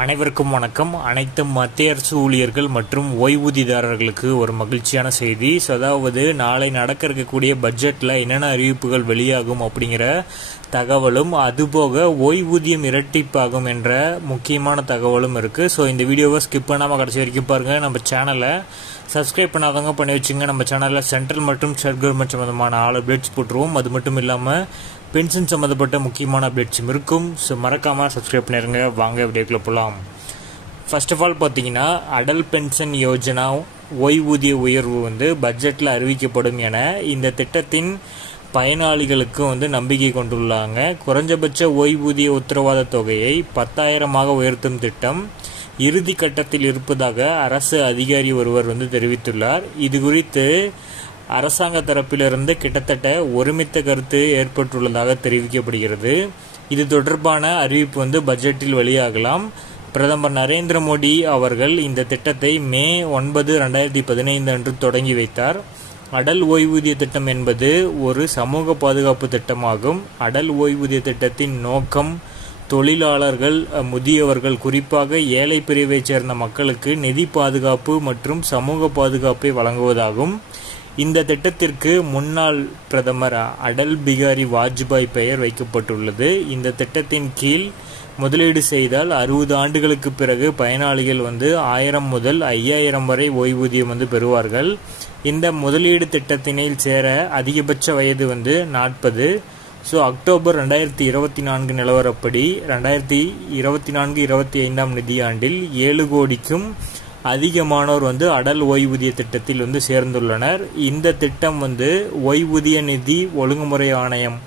அனைவருக்கும் வணக்கம். அனைத்து மத்திய அரசு ஊழியர்கள் மற்றும் ஓய்வூதியதாரர்களுக்கு ஒரு மகிழ்ச்சியான செய்தி. அதாவது நாளை நடக்க இருக்கக்கூடிய பட்ஜெட்டில் என்னென்ன அறிவிப்புகள் வெளியாகும் அப்படிங்கிற தகவலும், அதுபோக ஓய்வூதியம் இரட்டிப்பாகும் என்ற முக்கியமான தகவலும் இருக்குது. ஸோ இந்த வீடியோவை ஸ்கிப் பண்ணாமல் கடைசி வரைக்கும் பாருங்கள். நம்ம சேனலை சப்ஸ்கிரைப் பண்ணாதவங்க பண்ணி வச்சுங்க. நம்ம சேனலில் சென்ட்ரல் மற்றும் ஸ்டேட் கவர்மெண்ட் சம்மந்தமான அப்டேட்ஸ் போட்டுருவோம். அது மட்டும் இல்லாமல் பென்ஷன் சம்மந்தப்பட்ட முக்கியமான அப்டேட்ஸும் இருக்கும். ஸோ மறக்காமல் சப்ஸ்கிரைப் பண்ணிடுங்க. வாங்க வீடியோக்குள்ள போகலாம். ஃபர்ஸ்ட் ஆஃப் ஆல் பார்த்தீங்கன்னா, அடல் பென்ஷன் யோஜனா ஓய்வூதிய உயர்வு பட்ஜெட்டில் அறிவிக்கப்படும் என இந்த திட்டத்தின் பயனாளிகளுக்கு நம்பிக்கை கொண்டுள்ளாங்க. குறைஞ்சபட்ச ஓய்வூதிய உத்தரவாத தொகையை 10,000 உயர்த்தும் திட்டம் இறுதி கட்டத்தில் இருப்பதாக அரசு அதிகாரி ஒருவர் தெரிவித்துள்ளார். இது குறித்து அரசாங்க தரப்பிலிருந்து கிட்டத்தட்ட ஒருமித்த கருத்து ஏற்பட்டுள்ளதாக தெரிவிக்கப்படுகிறது. இது தொடர்பான அறிவிப்பு பட்ஜெட்டில் வெளியாகலாம். பிரதமர் நரேந்திர மோடி அவர்கள் இந்த திட்டத்தை மே 9, 2015 அன்று தொடங்கி வைத்தார். அடல் ஓய்வூதிய திட்டம் என்பது ஒரு சமூக பாதுகாப்பு திட்டமாகும். அடல் ஓய்வூதிய திட்டத்தின் நோக்கம் தொழிலாளர்கள், முதியவர்கள், குறிப்பாக ஏழை பிரிவைச் சேர்ந்த மக்களுக்கு நிதி பாதுகாப்பு மற்றும் சமூக பாதுகாப்பை வழங்குவதாகும். இந்த திட்டத்திற்கு முன்னாள் பிரதமர் அடல் பிகாரி வாஜ்பாய் பெயர் வைக்கப்பட்டுள்ளது. இந்த திட்டத்தின் கீழ் முதலீடு செய்தால் 60 ஆண்டுகளுக்கு பிறகு பயனாளிகள் 1000 முதல் 5000 வரை ஓய்வூதியம் பெறுவார்கள். இந்த முதலீடு திட்டத்தினில் சேர அதிகபட்ச வயது 40. ஸோ அக்டோபர் 2024 நிலவரப்படி 2024-25 நிதியாண்டில் 7 கோடிக்கும் அதிகமானோர் அடல் ஓய்வூதிய திட்டத்தில் சேர்ந்துள்ளனர். இந்த திட்டம் ஓய்வூதிய நிதி ஒழுங்குமுறை ஆணையம்,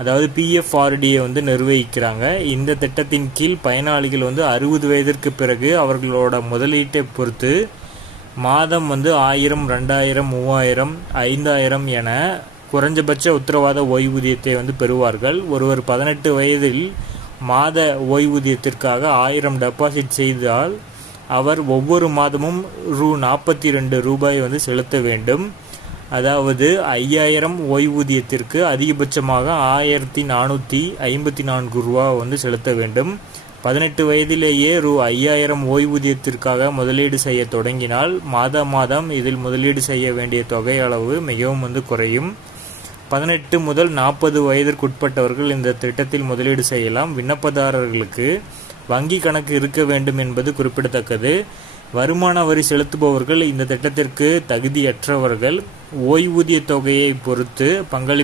அதாவது PFRDA நிர்வகிக்கிறாங்க. இந்த திட்டத்தின் கீழ் பயனாளிகள் 60 வயதிற்கு பிறகு அவர்களோட முதலீட்டை பொறுத்து மாதம் 1000, 2000, 3000, 5000 என குறைஞ்சபட்ச உத்தரவாத ஓய்வூதியத்தை பெறுவார்கள். ஒருவர் 18 வயதில் மாத ஓய்வூதியத்திற்காக 1000 டெபாசிட் செய்தால் அவர் ஒவ்வொரு மாதமும் ரூ. 42 செலுத்த வேண்டும். அதாவது 5000 ஓய்வூதியத்திற்கு அதிகபட்சமாக ரூ. 1454 செலுத்த வேண்டும். 18 வயதிலேயே ரூ. 5000 ஓய்வூதியத்திற்காக முதலீடு செய்ய தொடங்கினால் மாதம் இதில் முதலீடு செய்ய வேண்டிய தொகை அளவு மிகவும் குறையும். 18 முதல் 40 வயதிற்குட்பட்டவர்கள் இந்த திட்டத்தில் முதலீடு செய்யலாம். விண்ணப்பதாரர்களுக்கு வங்கி கணக்கு இருக்க வேண்டும் என்பது குறிப்பிடத்தக்கது. வருமான வரி செலுத்துபவர்கள் இந்த திட்டத்திற்கு தகுதியற்றவர்கள். ஓய்வூதிய தொகையை பொறுத்து பங்களிப்பு